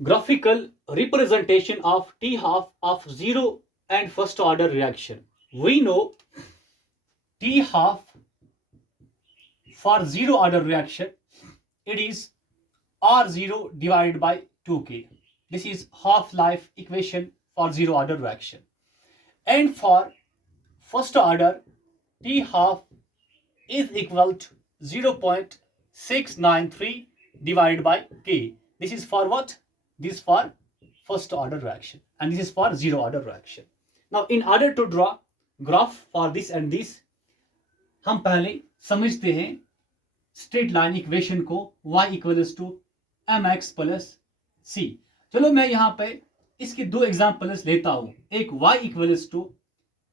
Graphical representation of T half of zero and first order reaction. We know T half for zero order reaction, it is R0 divided by 2K. This is half-life equation for zero order reaction. And for first order, T half is equal to 0.693 divided by K. This is for what? This is for first order reaction, and this is for zero order reaction. Now in order to draw graph for this and this, हम पहले समझते हैं straight line equation को y equals to mx plus c. चलो मैं यहाँ पे इसके दो एग्जाम्पल्स लेता हूँ. एक y equals to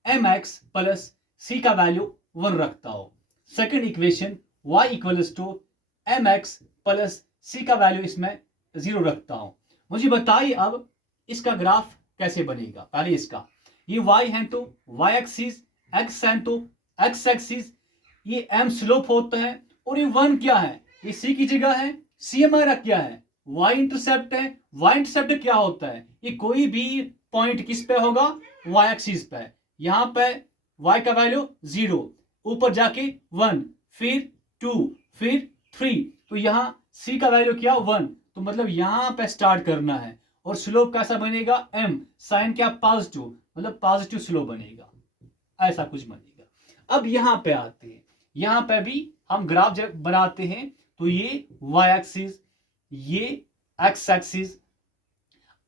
mx plus c का वैल्यू 1 रखता हूँ. Second equation y equals to mx plus c का वैल्यू इसमें 0 रखता हूँ. मुझे बताइए अब इसका ग्राफ कैसे बनेगा. पहले इसका, ये y है तो y एक्सिस, x है तो x एक्सिस, ये m स्लोप होता है, और ये 1 क्या है, ये c की जगह है, c हमारा क्या है, y इंटरसेप्ट है. y इंटरसेप्ट क्या होता है, ये कोई भी पॉइंट किस पे होगा, y एक्सिस पे. यहाँ पे y का वैल्यू 0, ऊपर जाके 1, फिर 2, फिर 3, तो यहाँ c का वैल्यू क्या 1, तो मतलब यहाँ पे स्टार्ट करना है. और स्लोप कैसा बनेगा, m, साइन क्या पॉजिटिव, मतलब पॉजिटिव स्लोप बनेगा, ऐसा कुछ बनेगा. अब यहाँ पे आते हैं, यहाँ पे भी हम ग्राफ जब बनाते हैं तो ये y एक्सिस, ये x एक्सिस.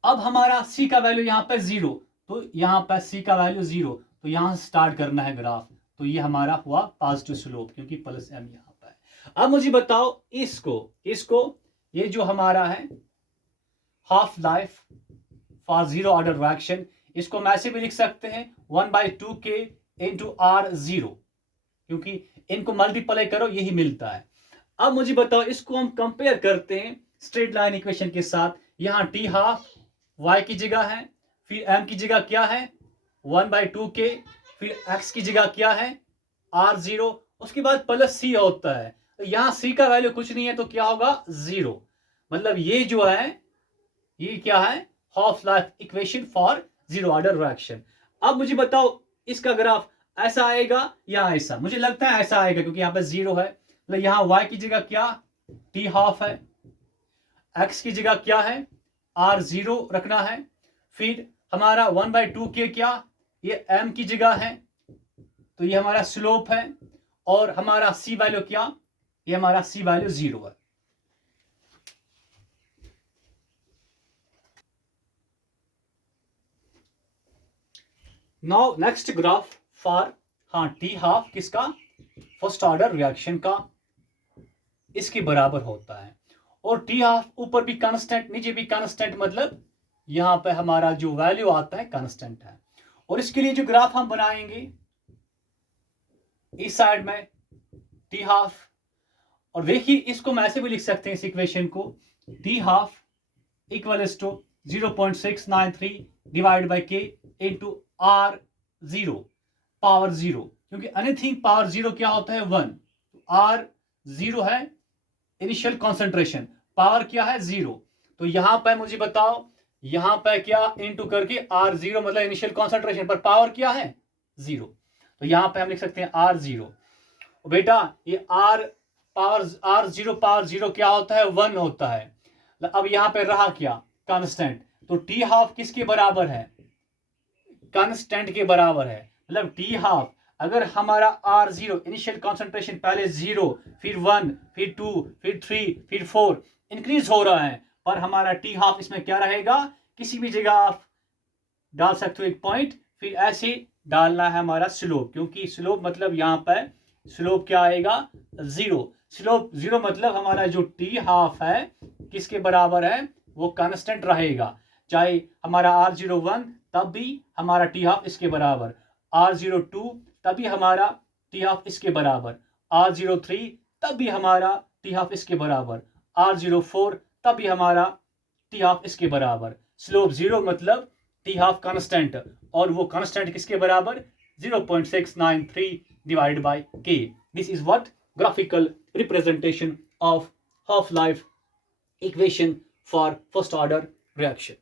अब हमारा c का वैल्यू यहाँ पे 0, तो यहाँ पे c का वैल्यू 0, तो यहाँ से स्टार्ट करना है ग्राफ. तो ये हमारा हुआ पॉजिटिव स्लोप, क्योंकि प्लस m यहाँ पे है. अब मुझे बताओ इसको ये जो हमारा है half life for zero order reaction, इसको हम ऐसे भी लिख सकते हैं 1/2k इंटू R0, क्योंकि इनको मल्टीप्लाई करो यही मिलता है. अब मुझे बताओ इसको हम कंपेयर करते हैं स्ट्रेट लाइन इक्वेशन के साथ. यहाँ टी हाफ y की जगह है, फिर m की जगह क्या है 1/2k, फिर x की जगह क्या है R0, उसके बाद प्लस c होता है. तो यहाँ c का वैल्यू कुछ नहीं है, तो क्या होगा 0. मतलब ये जो है ये क्या है, half life equation for zero order reaction. अब मुझे बताओ इसका ग्राफ ऐसा आएगा या ऐसा. मुझे लगता है ऐसा आएगा, क्योंकि यहाँ पे 0 है. मतलब यहाँ y की जगह क्या t हाफ है, x की जगह क्या है R0 रखना है, फिर हमारा 1/2k क्या, ये m की जगह है, तो ये हमारा स्लोप है, और हमारा c वैल्यू क्या, ये हमारा c वैल्यू 0 है. Now next graph for T half किसका, फर्स्ट ऑर्डर रिएक्शन का, इसके बराबर होता है. और टी हाफ ऊपर भी कांस्टेंट, नीचे भी कांस्टेंट, मतलब यहाँ पे हमारा जो वैल्यू आता है कांस्टेंट है. और इसके लिए जो ग्राफ हम बनाएंगे, इस साइड में टी हाफ, और देखिए इसको हम ऐसे भी लिख सकते हैं इस इक्वेशन को, T half equals to 0.693 divide by K into R0 power 0, क्योंकि एनीथिंग पावर 0 क्या होता है 1. R0 है इनिशियल कॉन्सेंट्रेशन, पावर क्या है 0. तो यहां पर मुझे बताओ, यहां पर क्या इंटू करके R0 मतलब इनिशियल कॉन्सेंट्रेशन, पर पावर क्या है 0. तो यहां पर हम लिख सकते हैं R0. बेटा ये R0 पावर 0 क्या होता है 1 होता है. अब यहां पर रहा क्या कांस्टेंट, तो टी हाफ किसके बराबर है, कांस्टेंट के बराबर है. मतलब टी हाफ, अगर हमारा R0 इनिशियल कॉन्सेंट्रेशन पहले 0, फिर 1, फिर 2, फिर 3, फिर 4 इंक्रीज हो रहा है, पर हमारा टी हाफ इसमें क्या रहेगा, किसी भी जगह आप डाल सकते हो एक पॉइंट, फिर ऐसे डालना है हमारा स्लोप, क्योंकि स्लोप मतलब यहाँ पर स्लोप क्या आएगा 0. स्लोप 0 मतलब हमारा जो टी हाफ है किसके बराबर है, वो कांस्टेंट रहेगा. चाहे हमारा R0 1 तब भी हमारा टी हाफ इसके बराबर, R0 2 तभी हमारा टी हाफ इसके बराबर, R0 3 तब भी हमारा टी हाफ इसके बराबर, R0 4 तब भी हमारा टी हाफ इसके बराबर. स्लोप 0 मतलब टी हाफ कांस्टेंट, और वो कांस्टेंट किसके बराबर 0.693 divide by k. This is what graphical representation of half life equation for first order reaction.